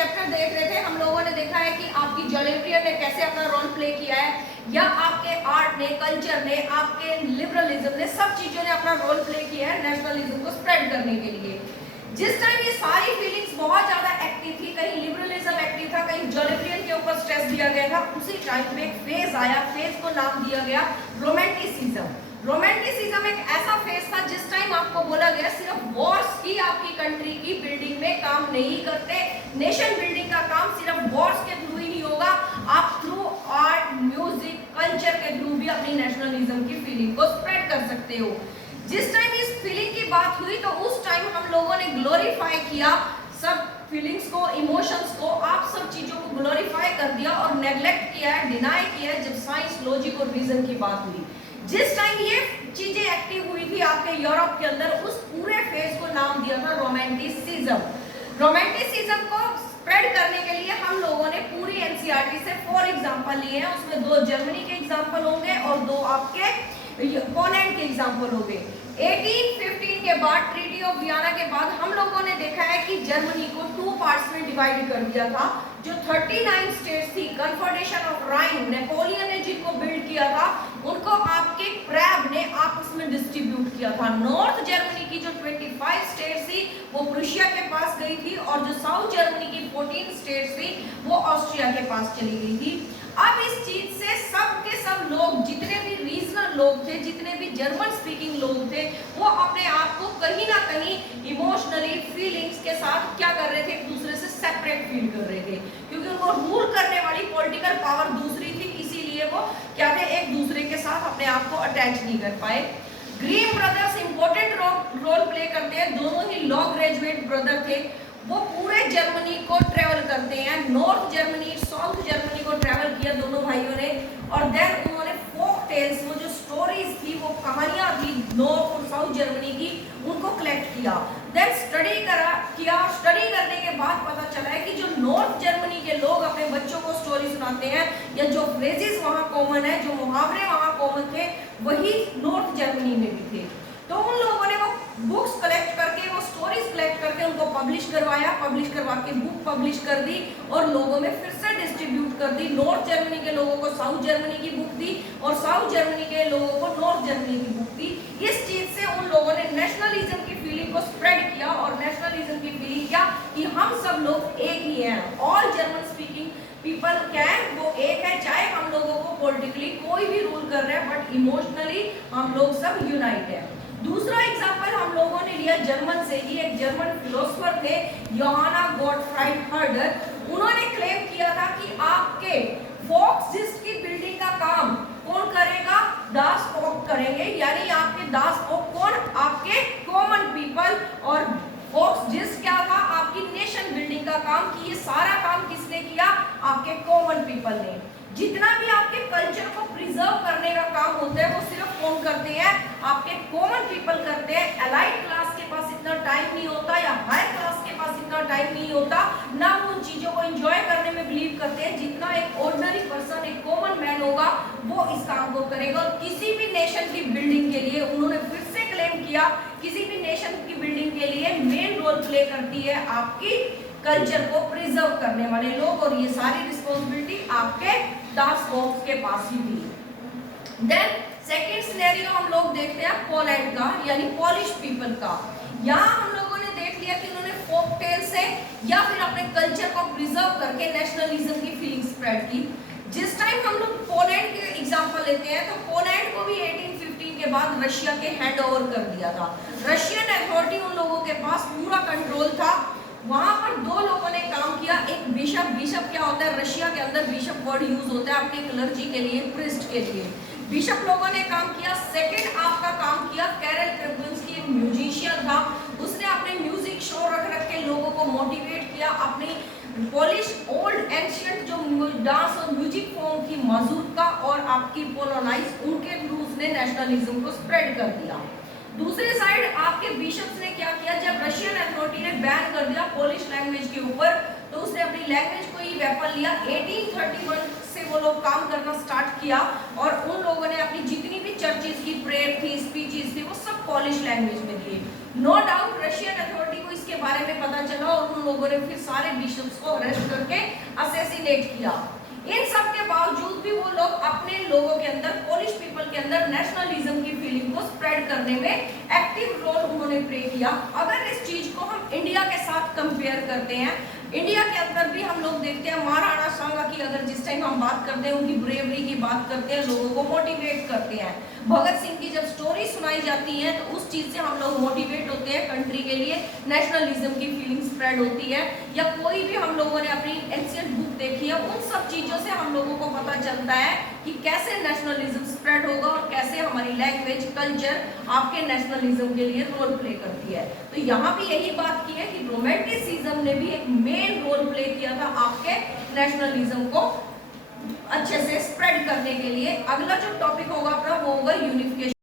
Chapter देख रहे थे हम लोगों ने देखा है कि आपकी ज्योग्राफियर ने कैसे अपना रोल प्ले किया है, या आपके आर्ट ने, कल्चर ने, आपके लिबरलिज्म ने, सब चीजों ने अपना रोल प्ले किया है नेशनलिज्म को स्प्रेड करने के लिए। जिस टाइम ये सारी फीलिंग्स बहुत ज्यादा एक्टिव थी, कहीं लिबरलिज्म एक्टिव था, कहीं ज्योग्राफियर के ऊपर स्ट्रेस दिया गया था, उसी टाइम पे एक फेज आया, फेज को नाम दिया गया रोमांटिसिज्म। रोमांटिसिज्म एक ऐसा फेज था जिस टाइम आपको बोला गया सिर्फ वॉर्स ही आपकी कंट्री की बिल्डिंग में काम नहीं करते, नेशन बिल्डिंग का काम सिर्फ वॉर्स के थ्रू ही नहीं होगा, आप थ्रू आर्ट, म्यूजिक, कल्चर के थ्रू भी अपनी नेशनलिज्म की फीलिंग को स्प्रेड कर सकते हो। जिस टाइम इस फीलिंग की बात हुई तो उस टाइम हम लोगों ने ग्लोरीफाई किया सब फीलिंग्स को, इमोशंस को, आप सब चीजों को ग्लोरीफाई कर दिया और नेग्लेक्ट किया है, डिनाई किया है जब साइंस, लॉजिक और रीजन की बात हुई। जिस टाइम ये चीजें एक्टिव हुई थी आपके यूरोप के अंदर, उस पूरे फेज को नाम दिया था रोमांटिसिज्म। रोमांटिसिज्म को स्प्रेड करने के लिए हम लोगों ने पूरी एनसीईआरटी से 4 एग्जांपल लिए हैं, उसमें 2 जर्मनी के एग्जांपल होंगे और 2 आपके पोलैंड के एग्जांपल होंगे। 1815 के बाद, ट्रीटी ऑफ वियना के बाद हम लोगों ने देखा है कि जर्मनी को 2 पार्ट्स में डिवाइड कर दिया था। जो 39 स्टेट्स थी, कन्फेडरेशन ऑफ राइन, नेपोलियन ने जिनको बिल्ड किया था, उनको आपके क्रैब ने आपस में डिस्ट्रीब्यूट किया था। नॉर्थ जर्मनी की जो 25 स्टेट्स थी वो प्रूशिया के पास गई थी, और जो साउथ जर्मनी की 14 स्टेट्स थी वो ऑस्ट्रिया के पास चली गई थी। अब इस चीज से सब के सब लोग, जितने भी रीजनल लोग थे, जितने भी जर्मन स्पीकिंग लोग थे, वो अपने आप को कहीं ना कहीं इमोशनली, फीलिंग्स के साथ क्या कर रहे थे, एक दूसरे से सेपरेट फील कर रहे थे, क्योंकि उनको रूल करने वाली पॉलिटिकल पावर दूसरी थी, इसीलिए वो क्या थे, एक दूसरे के साथ अपने आप को अटैच नहीं कर पाए। Grimm brothers important role play करते हैं, दोनों ही लॉ ग्रेजुएट ब्रदर थे। वो पूरे जर्मनी को ट्रेवल करते हैं, नॉर्थ जर्मनी, साउथ जर्मनी को ट्रेवल किया दोनों भाइयों ने, और देन उन्होंने फोक टेल्स, वो जो स्टोरीज थी, वो कहानियां थी नॉर्थ और साउथ जर्मनी की, उनको कलेक्ट किया। देन स्टडी किया। स्टडी करने के बाद पता चला है कि जो नॉर्थ जर्मनी के लोग अपने बच्चों को स्टोरी सुनाते हैं, या जो फ्रेजेस वहाँ कॉमन है, जो मुहावरे वहाँ कॉमन थे, वही नॉर्थ जर्मनी में भी थे। तो उन लोगों ने वो बुक्स कलेक्ट करके, वो स्टोरीज कलेक्ट करके उनको पब्लिश करवाया, पब्लिश करवा के बुक पब्लिश कर दी और लोगों में फिर से डिस्ट्रीब्यूट कर दी। नॉर्थ जर्मनी के लोगों को साउथ जर्मनी की बुक दी और साउथ जर्मनी के लोगों को नॉर्थ जर्मनी की बुक दी। इस चीज से उन लोगों ने नेशनलिज्म की फीलिंग को स्प्रेड किया, और नेशनलिज्म की फीलिंग क्या कि हम सब लोग एक ही हैं, ऑल जर्मन स्पीकिंग पीपल क्या है, वो एक है, चाहे हम लोगों को पॉलिटिकली कोई भी रूल कर रहा है, बट इमोशनली हम लोग सब यूनाइट है। दूसरा एग्जांपल हम लोगों ने लिया जर्मन से ही, एक जर्मन फिलोसोफर थे योहान गॉटफ्राइड हर्डर। उन्होंने क्लेम किया था कि आपके फोक्सजिस्ट की बिल्डिंग का काम कौन करेगा, दास फोक करेंगे, यानी आपके दास फोक कौन, आपके कॉमन पीपल, और फोक्सजिस्ट क्या था, आपकी नेशन बिल्डिंग का काम, कि ये सारा काम किसने किया, आपके कॉमन पीपल ने। जितना भी आपके कल्चर को प्रिजर्व करने का काम होता है वो सिर्फ कौन करते हैं, आपके कॉमन पीपल करते हैं। एलाइट क्लास के पास इतना टाइम नहीं होता, या हाई क्लास के पास इतना टाइम नहीं होता, ना वो उन चीजों को एंजॉय करने में बिलीव करते हैं जितना एक ऑर्डिनरी पर्सन, एक कॉमन मैन होगा, वो इस काम को करेगा। और किसी भी नेशन की बिल्डिंग के लिए उन्होंने फिर से क्लेम किया, किसी भी नेशन की बिल्डिंग के लिए मेन रोल प्ले करती है आपकी कल्चर को प्रिजर्व करने वाले लोग, और ये सारी रिस्पॉन्सिबिलिटी आपके दास फोक्स के पास ही थी। देन सेकंड सिनेरियो हम लोग देखते हैं पोलैंड का, यानी पॉलिश पीपल का। यहाँ हम लोगों ने देख लिया कि उन्होंने फोक टेल से या फिर अपने कल्चर को प्रिजर्व करके नेशनलिज्म की फीलिंग स्प्रेड की। जिस टाइम हम लोग पोलैंड के एग्जांपल लेते हैं, तो पोलैंड को भी 1815 के बाद रशिया के हैंड ओवर कर दिया था। रशियन अथॉरिटी उन लोगों के पास पूरा कंट्रोल था। वहां पर 2 लोगों ने काम किया, एक बिशप। बिशप क्या होता है, रशिया के अंदर बिशप वर्ड यूज होता है आपके क्लर्जी के लिए, प्रिस्ट के लिए। बिशप लोगों ने काम किया। सेकंड आपका काम किया कैरल क्रेपुल्स्की, एक म्यूजिशियन था, उसने अपने म्यूजिक शो रख के लोगों को मोटिवेट किया, अपनी पॉलिश ओल्ड एंशियंट जो डांस और म्यूजिक फॉर्म की माजूरका और आपकी पोलोनाइज, उनके थ्रू उसने नेशनलिज्म को स्प्रेड कर दिया। दूसरी साइड आपके बिशप्स ने क्या किया, जब रशियन अथॉरिटी ने बैन कर दिया पोलिश लैंग्वेज के ऊपर, तो उसने अपनी लैंग्वेज को ही वेपन लिया। 1831 से वो लोग काम करना स्टार्ट किया, और उन लोगों ने अपनी जितनी भी चर्चेस की प्रेयर थी, स्पीचेस थी, वो सब पोलिश लैंग्वेज में दिए। नो डाउट रशियन अथॉरिटी को इसके बारे में पता चला, और उन लोगों ने फिर सारे बिशप्स को अरेस्ट करके असैसिनेट किया। इन सब के बावजूद भी वो लोग अपने लोगों के अंदर, पोलिश पीपल के अंदर नेशनलिज्म की फीलिंग को स्प्रेड करने में एक्टिव रोल उन्होंने प्ले किया। अगर इस चीज को हम इंडिया के साथ कंपेयर करते हैं, इंडिया के अंदर भी हम लोग देखते हैं महाराणा सांगा की अगर जिस टाइम हम बात करते हैं, उनकी ब्रेवरी की बात करते हैं, लोगों को मोटिवेट करते हैं। भगत सिंह की जब स्टोरी सुनाई जाती है तो उस चीज से हम लोग मोटिवेट होते हैं, कंट्री के लिए नेशनलिज्म की फीलिंग स्प्रेड होती है। या कोई भी हम लोगों ने अपनी एंशिएंट बुक देखी है, उन सब चीजों से हम लोगों को पता चलता है कि कैसे नेशनलिज्म स्प्रेड होगा और कैसे हमारी लैंग्वेज, कल्चर आपके नेशनलिज्म के लिए रोल प्ले करती है। तो यहाँ भी यही बात की है कि रोमांटिसिज्म ने भी एक मेन रोल प्ले किया था आपके नेशनलिज्म को अच्छे से स्प्रेड करने के लिए। अगला जो टॉपिक होगा अपना वो होगा यूनिफिकेशन।